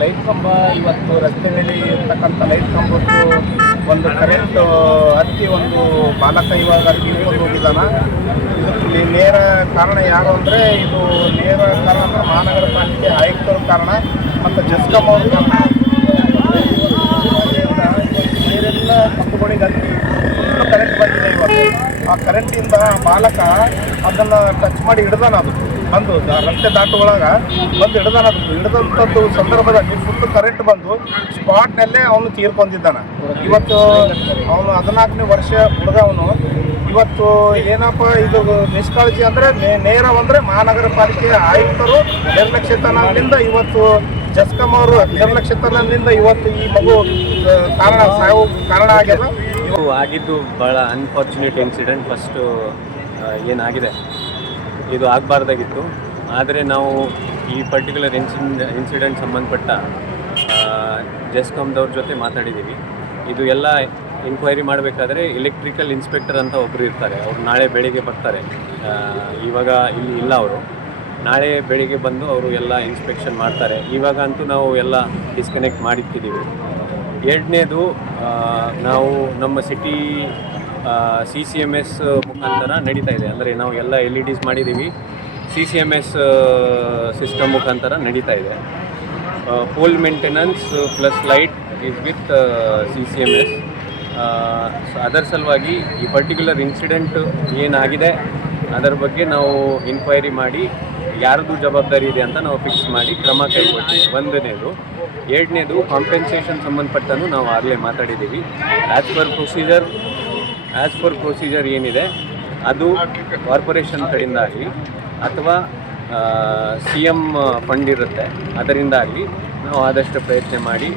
Light ಕಂಬ ಇವತ್ತು ರಸ್ತೆ ಮೇಲೆ ಇರ್ತಕ್ಕಂಥ ಲೈಟ್ ಕಂಬದ್ದು ಒಂದು ಕರೆಂಟ್ ಹತ್ತಿ ಒಂದು ಬಾಲಕ ಇವಾಗ ತೀರ್ಕೊಂಡು ಹೋಗಿದ್ದಾನ. ಇದಕ್ಕೆ ನೇರ ಕಾರಣ ಯಾರು ಅಂದರೆ ಇದು ನೇರ ಕಾರಣ ಅಂದರೆ ಮಹಾನಗರ ಪಾಲಿಕೆ ಆಯುಕ್ತರ ಕಾರಣ ಮತ್ತು ಜಸ್ಕಾಂ ಅವ್ರ ಕಾರಣ. ನೀರೆಲ್ಲ ಕಂಬಗಳಿಗೆ ಹತ್ತಿ ಕರೆಂಟ್ ಬಂದಿದೆ ಇವತ್ತು. ಆ ಕರೆಂಟಿಂದ ಬಾಲಕ ಅದನ್ನು ಟಚ್ ಮಾಡಿ ಹಿಡ್ದಾನ, ಅದು ಬಂದು ರಸ್ತೆ ದಾಟುವಾಗ ಬಂದು ಹಿಡ್ದಾನ. ಅದು ಹಿಡಿದಂಥದ್ದು ಸಂದರ್ಭದಲ್ಲಿ ಫುಲ್ ಕರೆಂಟ್ ಬಂದು ಸ್ಪಾಟ್ನಲ್ಲೇ ಅವನು ತೀರ್ಕೊಂಡಿದ್ದಾನೆ. ಇವತ್ತು ಅವನು 14ನೇ ವರ್ಷ ಹುಡುಗವನು. ಇವತ್ತು ಏನಪ್ಪ ಇದು ನಿಷ್ಕಾಳಜಿ ಅಂದರೆ ನೇರವಂದರೆ ಮಹಾನಗರ ಪಾಲಿಕೆಯ ಆಯುಕ್ತರು ನಿರ್ಲಕ್ಷ್ಯತನದಿಂದ, ಇವತ್ತು ಜಸ್ಕಾಂ ಅವರು ನಿರ್ಲಕ್ಷ್ಯತನದಿಂದ ಇವತ್ತು ಈ ಮಗು ಸಾವು ಕಾರಣ ಆಗ್ಯದ. ಆಗಿದ್ದು ಭಾಳ ಅನ್ಫಾರ್ಚುನೇಟ್ ಇನ್ಸಿಡೆಂಟ್. ಫಸ್ಟು ಏನಾಗಿದೆ ಇದು ಆಗಬಾರ್ದಾಗಿತ್ತು, ಆದರೆ ನಾವು ಈ ಪರ್ಟಿಕ್ಯುಲರ್ ಇನ್ಸಿಡೆಂಟ್ ಸಂಬಂಧಪಟ್ಟ ಜಸ್ಕಾಮ್ದವ್ರ ಜೊತೆ ಮಾತಾಡಿದ್ದೀವಿ. ಇದು ಎಲ್ಲ ಎಂಕ್ವೈರಿ ಮಾಡಬೇಕಾದ್ರೆ ಎಲೆಕ್ಟ್ರಿಕಲ್ ಇನ್ಸ್ಪೆಕ್ಟರ್ ಅಂತ ಒಬ್ಬರು ಇರ್ತಾರೆ. ಅವರು ನಾಳೆ ಬೆಳಿಗ್ಗೆ ಬರ್ತಾರೆ. ಇವಾಗ ಇಲ್ಲಿ ಇಲ್ಲ ಅವರು. ನಾಳೆ ಬೆಳಿಗ್ಗೆ ಬಂದು ಅವರು ಎಲ್ಲ ಇನ್ಸ್ಪೆಕ್ಷನ್ ಮಾಡ್ತಾರೆ. ಇವಾಗ ಅಂತೂ ನಾವು ಎಲ್ಲ ಡಿಸ್ಕನೆಕ್ಟ್ ಮಾಡಿಟ್ಟಿದ್ದೀವಿ. ಎರಡನೇದು, ನಾವು ನಮ್ಮ ಸಿಟಿ CCMS ಮುಖಾಂತರ ನಡೀತಾ ಇದೆ. ಅಂದರೆ ನಾವು ಎಲ್ಲ LEDs ಮಾಡಿದ್ದೀವಿ. CCMS ಸಿಸ್ಟಮ್ ಮುಖಾಂತರ ನಡೀತಾ ಇದೆ. Pole maintenance plus light is with CCMS. So ಅದರ ಸಲುವಾಗಿ ಈ ಪರ್ಟಿಕ್ಯುಲರ್ ಇನ್ಸಿಡೆಂಟ್ ಏನಾಗಿದೆ ಅದರ ಬಗ್ಗೆ ನಾವು ಇನ್ಕ್ವೈರಿ ಮಾಡಿ ಯಾರ್ದು ಜವಾಬ್ದಾರಿ ಇದೆ ಅಂತ ನಾವು ಫಿಕ್ಸ್ ಮಾಡಿ ಕ್ರಮ ಕೈಗೊಳ್ತೀವಿ. ಒಂದನೇದು. ಎರಡನೇದು, ಕಾಂಪೆನ್ಸೇಷನ್ ಸಂಬಂಧಪಟ್ಟನು ನಾವು ಆಗಲೇ ಮಾತಾಡಿದ್ದೀವಿ. ಆ್ಯಸ್ ಪರ್ ಪ್ರೊಸೀಜರ್ ಏನಿದೆ ಅದು ಕಾರ್ಪೊರೇಷನ್ ಕಡೆಯಿಂದ ಆಗಲಿ ಅಥವಾ CM ಫಂಡ್ ಇರುತ್ತೆ ಅದರಿಂದ ಆಗಲಿ ನಾವು ಆದಷ್ಟು ಪ್ರಯತ್ನ ಮಾಡಿ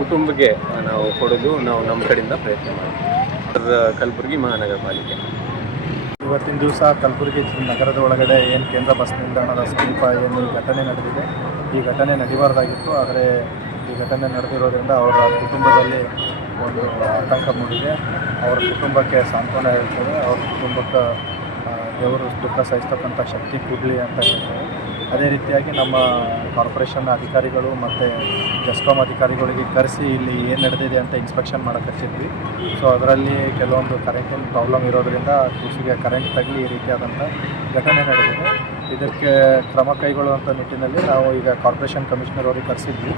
ಕುಟುಂಬಕ್ಕೆ ನಾವು ಕೊಡೋದು ನಾವು ನಮ್ಮ ಕಡೆಯಿಂದ ಪ್ರಯತ್ನ ಮಾಡ್ತೀವಿ. ಕಲಬುರಗಿ ಮಹಾನಗರ ಪಾಲಿಕೆ ಇವತ್ತಿನ ದಿವಸ ಕಲಬುರಗಿ ನಗರದ ಒಳಗಡೆ ಏನು ಕೇಂದ್ರ ಬಸ್ ನಿಲ್ದಾಣದ ಸಮೀಪ ಏನು ಈ ಘಟನೆ ನಡೆದಿದೆ, ಈ ಘಟನೆ ನಡೀಬಾರ್ದಾಗಿತ್ತು. ಆದರೆ ಈ ಘಟನೆ ನಡೆದಿರೋದ್ರಿಂದ ಅವರ ಕುಟುಂಬದಲ್ಲಿ ಒಂದು ಆತಂಕ ಮೂಡಿದೆ. ಅವರ ಕುಟುಂಬಕ್ಕೆ ಸಾಂತ್ವನ ಹೇಳ್ತೇವೆ. ಅವ್ರ ಕುಟುಂಬಕ್ಕೆ ದೇವರು ದುಃಖ ಸಹಿಸ್ತಕ್ಕಂಥ ಶಕ್ತಿ ಕೊಡಲಿ ಅಂತ ಹೇಳ್ತೇವೆ. ಅದೇ ರೀತಿಯಾಗಿ ನಮ್ಮ ಕಾರ್ಪೊರೇಷನ್ ಅಧಿಕಾರಿಗಳು ಮತ್ತು ಜಸ್ಕಾಂ ಅಧಿಕಾರಿಗಳಿಗೆ ಕರೆಸಿ ಇಲ್ಲಿ ಏನು ನಡೆದಿದೆ ಅಂತ ಇನ್ಸ್ಪೆಕ್ಷನ್ ಮಾಡೋಕ್ಕೆ ಹಚ್ಚಿದ್ವಿ. ಸೊ ಅದರಲ್ಲಿ ಕೆಲವೊಂದು ಕರೆಂಟಿನ ಪ್ರಾಬ್ಲಮ್ ಇರೋದರಿಂದ ಕೃಷಿಗೆ ಕರೆಂಟ್ ತಗಲಿ ಈ ರೀತಿಯಾದಂಥ ಘಟನೆ ನಡೆದಿದೆ. ಇದಕ್ಕೆ ಕ್ರಮ ಕೈಗೊಳ್ಳುವಂಥ ನಿಟ್ಟಿನಲ್ಲಿ ನಾವು ಈಗ ಕಾರ್ಪೊರೇಷನ್ ಕಮಿಷನರ್ ಅವರಿಗೆ ಕರೆಸಿದ್ವಿ.